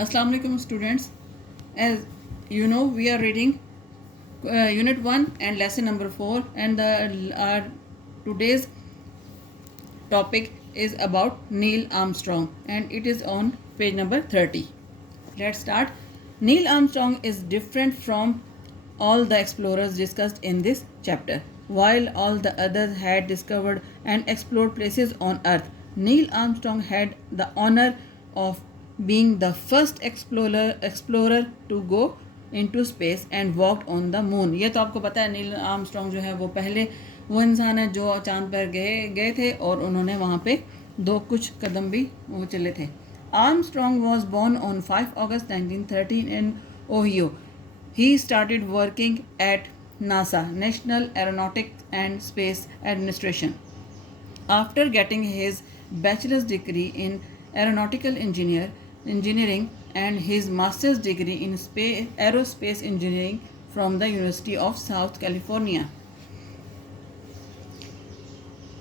Assalamu alaikum students. As you know, we are reading Unit 1 and lesson number 4, and our today's topic is about Neil Armstrong, and it is on page number 30. Let's start. Neil Armstrong is different from all the explorers discussed in this chapter. While all the others had discovered and explored places on Earth, Neil Armstrong had the honor of being the first explorer to go into space and walked on the moon. ये तो आपको पता है, Neil Armstrong जो है वो पहले वो इंसान है जो चांद पर गए थे और उन्होंने वहाँ पे दो कुछ कदम भी वो चले थे. Armstrong was born on 5 August 1913 in Ohio. He started working at NASA, National Aeronautics and Space Administration. After getting his bachelor's degree in aeronautical engineering and his master's degree in aerospace engineering from the University of South California,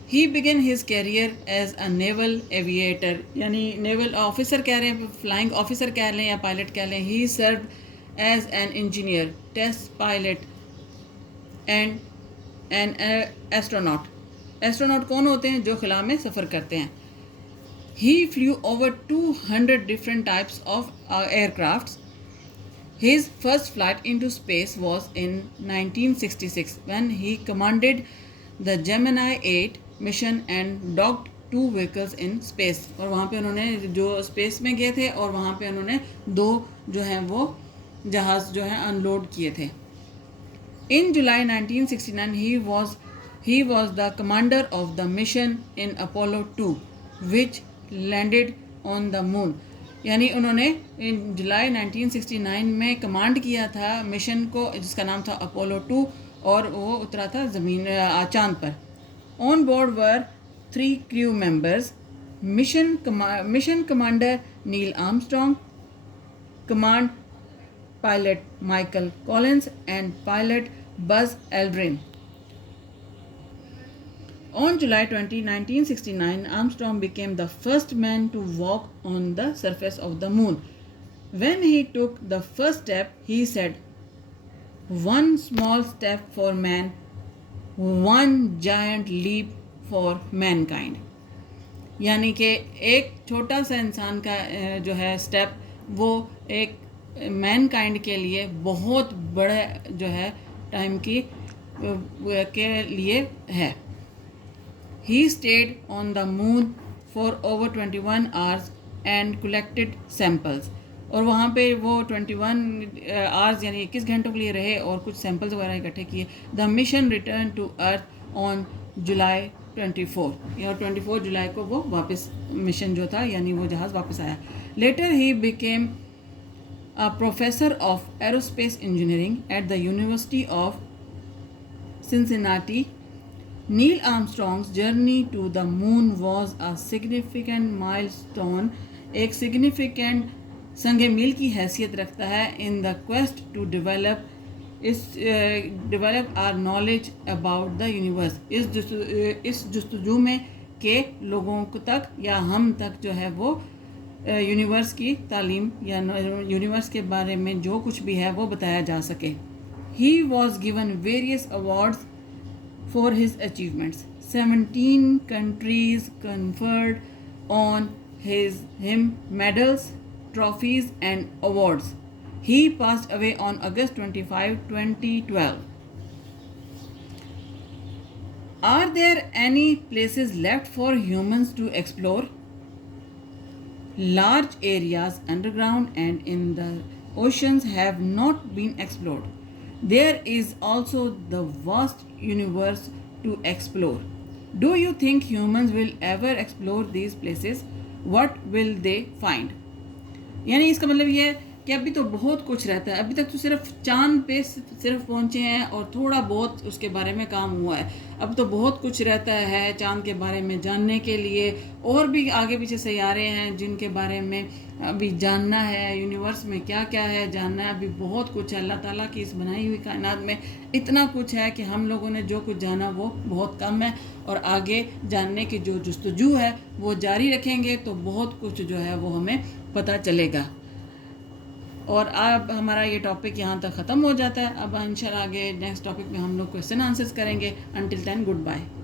he began his career as a naval aviator, यानी naval officer कह रहे हैं, flying officer कह लें या pilot कह लें. He served as an engineer, test pilot and an astronaut. Astronaut कौन होते हैं? जो खला में सफ़र करते हैं. He flew over 200 different types of aircrafts. His first flight into space was in 1966 when he commanded the Gemini 8 mission and docked 2 vehicles in space. और वहाँ पे उन्होंने जो स्पेस में गए थे और वहाँ पे उन्होंने दो जो हैं वो जहाज़ जो हैं अनलोड किए थे. In July 1969 he was the commander of the mission in Apollo 2 which landed on the moon. यानी उन्होंने जुलाई 1969 में कमांड किया था मिशन को जिसका नाम था अपोलो 2 और वो उतरा था चांद पर. On board were 3 crew members: mission commander Neil Armstrong, command pilot Michael Collins, and pilot Buzz Aldrin. On July 20, 1969, Armstrong became the first man to walk on the surface of the moon. When he took the first step, he said, "One small step for man, one giant leap for mankind." यानी कि एक छोटा सा इंसान का जो है step वो एक मैनकाइंड के लिए बहुत बड़ा जो है टाइम के लिए है. He stayed on the moon for over 21 hours and collected samples. और वहाँ पे वो 21 आवर्स यानी 21 घंटों के लिए रहे और कुछ सैम्पल्स वगैरह इकट्ठे किए. The mission return to earth on July 24 या 24 जुलाई को वो वापस मिशन जो था यानी वो जहाज़ वापस आया. Later he became a professor of aerospace engineering at the university of Cincinnati. Neil Armstrong's journey to the moon was a significant milestone. एक significant संग मील की हैसियत रखता है in the quest to develop our knowledge about the universe. इस जुस्तजू में के लोगों तक या हम तक जो है वो यूनिवर्स की तालीम या यूनिवर्स के बारे में जो कुछ भी है वो बताया जा सके. He was given various awards for his achievements. 17 countries conferred on him medals, trophies and awards. He passed away on August 25, 2012. Are there any places left for humans to explore? Large areas underground and in the oceans have not been explored. There is also the vast universe to explore. Do you think humans will ever explore these places? What will they find? यानी इसका मतलब ये है कि अभी तो बहुत कुछ रहता है. अभी तक तो सिर्फ चांद पे सिर्फ पहुँचे हैं और थोड़ा बहुत उसके बारे में काम हुआ है. अब तो बहुत कुछ रहता है चांद के बारे में जानने के लिए. और भी आगे पीछे सैयारे हैं जिनके बारे में अभी जानना है. यूनिवर्स में क्या क्या है जानना है. अभी बहुत कुछ है. अल्लाह ताला की इस बनाई हुई कायनात में इतना कुछ है कि हम लोगों ने जो कुछ जाना वो बहुत कम है. और आगे जानने की जो जुस्तजू है वो जारी रखेंगे तो बहुत कुछ जो है वो हमें पता चलेगा. और अब हमारा ये टॉपिक यहाँ तक ख़त्म हो जाता है। अब इंशाल्लाह आगे नेक्स्ट टॉपिक में हम लोग क्वेश्चन आंसर्स करेंगे। Until then good bye.